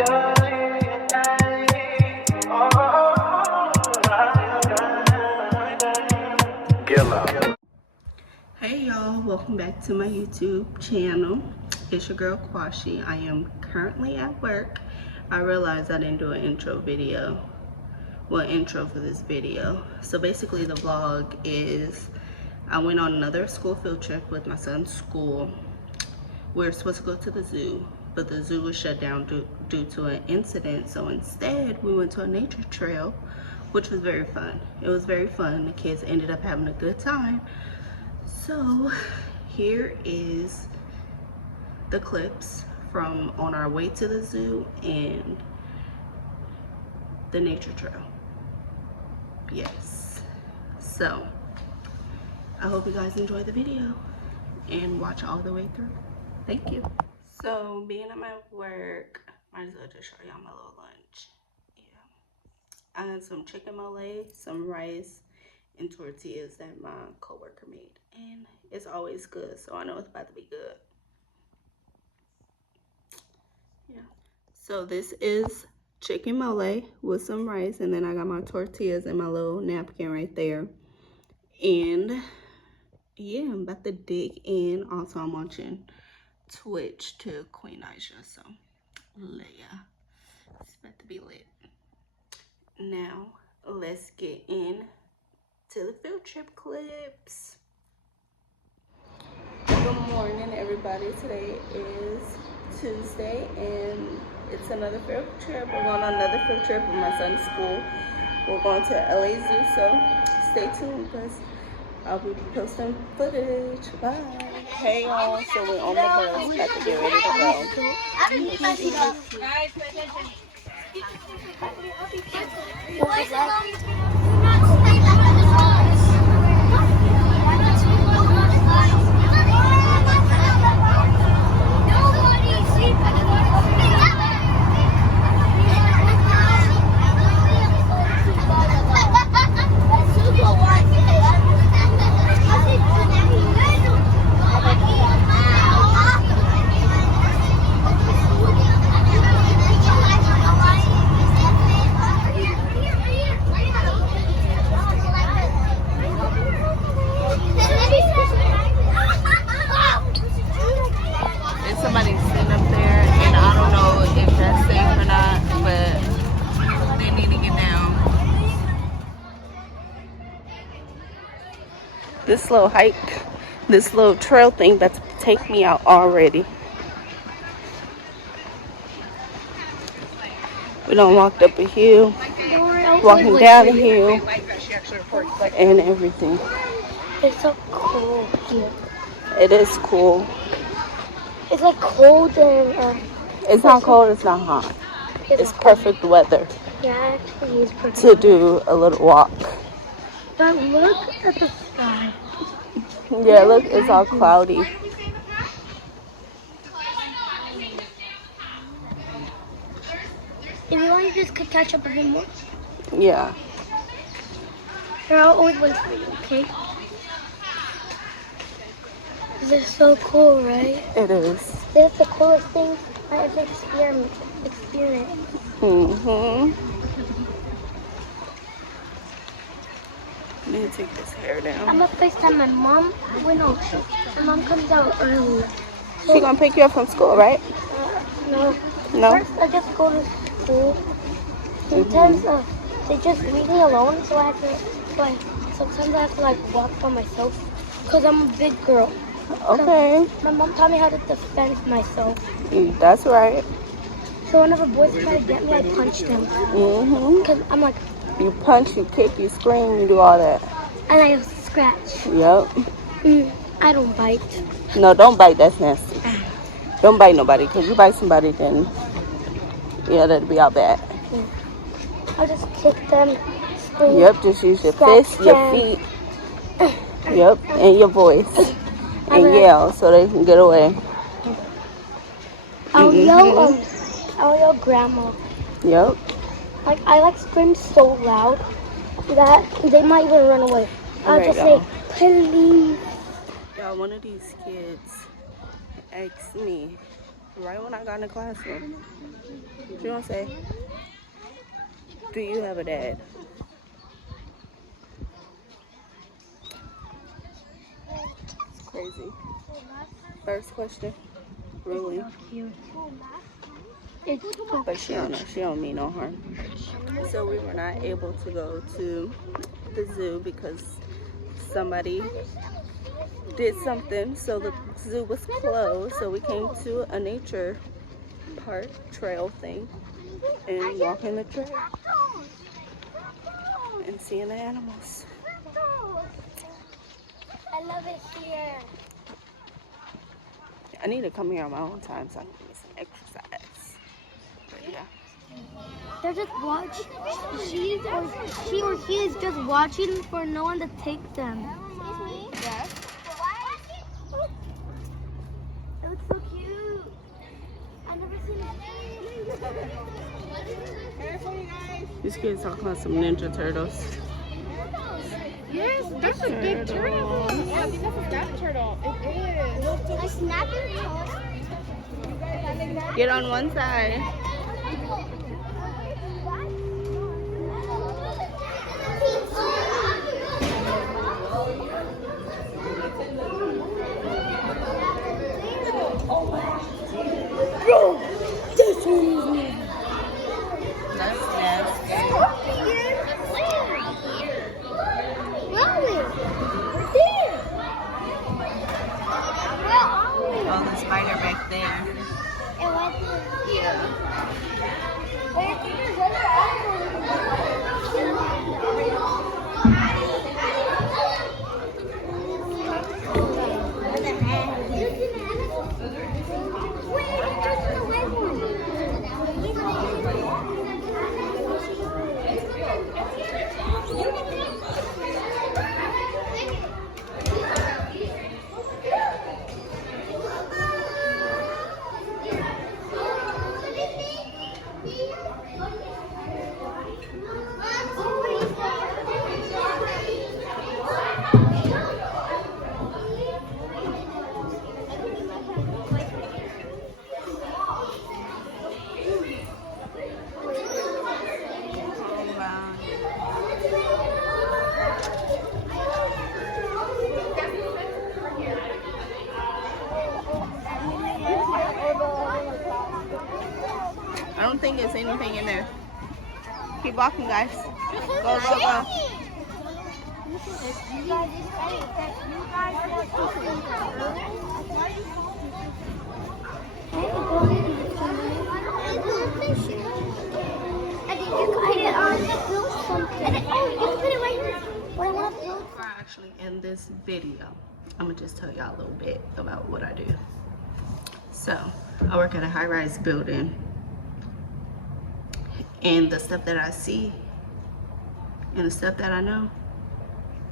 Hey y'all, welcome back to my YouTube channel. It's your girl Kwashi. I am currently at work. I realized I didn't do an intro video. Well, intro for this video. So basically the vlog is I went on another school field trip with my son's school. We were supposed to go to the zoo, but the zoo was shut down due to an incident. So instead we went to a nature trail, which was very fun. It was very fun. The kids ended up having a good time. So here is the clips from on our way to the zoo and the nature trail. Yes. So I hope you guys enjoy the video and watch all the way through. Thank you. So being at my work, might as well just show y'all my little lunch. Yeah. I had some chicken mole, some rice, and tortillas that my coworker made, and it's always good, so I know it's about to be good. Yeah, so this is chicken mole with some rice, and then I got my tortillas in my little napkin right there. And yeah, I'm about to dig in. Also, I'm watching Twitch to Queen Aisha, so yeah, it's about to be lit. Now let's get in to the field trip clips. Good morning, everybody. Today is Tuesday and it's another field trip. We're going on another field trip with my son's school. We're going to LA Zoo, so stay tuned because I'll be posting footage. Bye. Hey y'all, so we're on the bus, about to get ready to go. Guys, pay attention. This little hike, this little trail thing that's take me out already. We done walked up a hill, walking down a hill, and everything. It's so cool here. It is cool. It's like cold and it's not cold, it's not hot. It's perfect weather. Yeah, actually it's perfect to do a little walk. But look at the sky. Yeah, look, it's all cloudy. If you want, you just could catch up a bit more. Yeah. Here, I'll always wait for you, okay? This is so cool, right? It is. This is the coolest thing I ever experienced. I need to take this hair down. I'm gonna FaceTime my mom. Wait, no. My mom comes out early. So, she gonna pick you up from school, right? No. No? First, I just go to school. Sometimes they just leave me alone, so I have to, sometimes I have to like walk by myself. Because I'm a big girl. Okay. My mom taught me how to defend myself. That's right. So whenever boys try to get me, I punch them. Because I'm like... You punch, you kick, you scream, you do all that. And I scratch. Yep. I don't bite. No, don't bite. That's nasty. Don't bite nobody. Because you bite somebody, then... yeah, that'd be all bad. Yeah. I'll just kick them, scream. Yep, just use your fists, your feet. Yep, and your voice. And yell so they can get away. I'll yell grandma. Yep. Like I scream so loud that they might even run away. I'll just say, please. Y'all, one of these kids asked me right when I got in the classroom, You want to say? Do you have a dad? It's crazy. First question. Really? But she don't mean no harm. So we were not able to go to the zoo because somebody did something, so the zoo was closed. So we came to a nature park trail thing and walking the trail and seeing the animals. I love it here. I need to come here on my own time so I can get some exercise. But yeah. They're just watching. She or he is just watching for no one to take them. Excuse me? Yes. It looks so cute. I've never seen it. These kids talking about some Ninja Turtles. Yes, that's a big turtle. Yeah, I think that's a snapping turtle. It is. A snapping turtle? Get on one side. That's nasty. Oh, the spider back there. Yeah. I don't think there's anything in there. Keep walking, guys. Go, go, go. Actually, in this video, I'm gonna just tell y'all a little bit about what I do. So, I work at a high-rise building, and the stuff that I see and the stuff that I know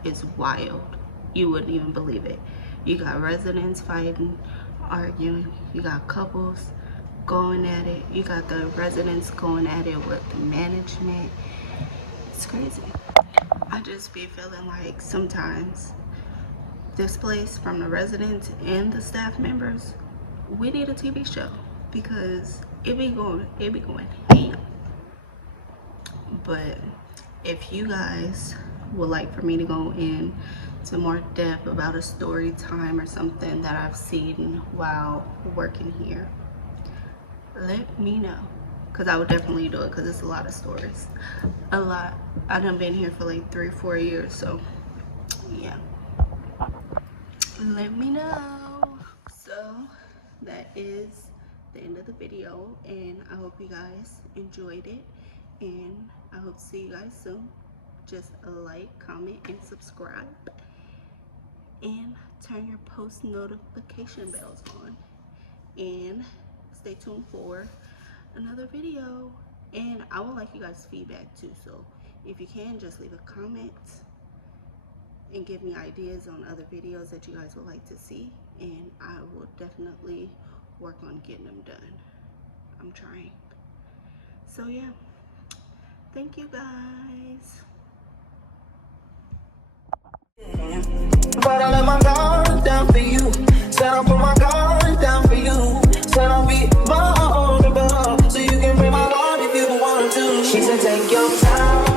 is wild. You wouldn't even believe it. You got residents fighting, arguing. You got couples going at it. You got the residents going at it with management. It's crazy. I just be feeling like sometimes this place, from the residents and the staff members, we need a TV show because it be going ham. But if you guys would like for me to go into more depth about a story time or something that I've seen while working here, let me know, because I would definitely do it, because it's a lot of stories. A lot. I done been here for like 3 or 4 years, so yeah, let me know. So that is the end of the video, and I hope you guys enjoyed it, and I hope to see you guys soon. Just a like, comment, and subscribe, and turn your post notification bells on, and stay tuned for another video. And I would like you guys' feedback too, so if you can, just leave a comment and give me ideas on other videos that you guys would like to see, and I will definitely work on getting them done. I'm trying. So yeah, thank you guys. But I let my guard down for you. Said I'll put my guard down for you. Said I'll be vulnerable so you can bring my life. She said take your time.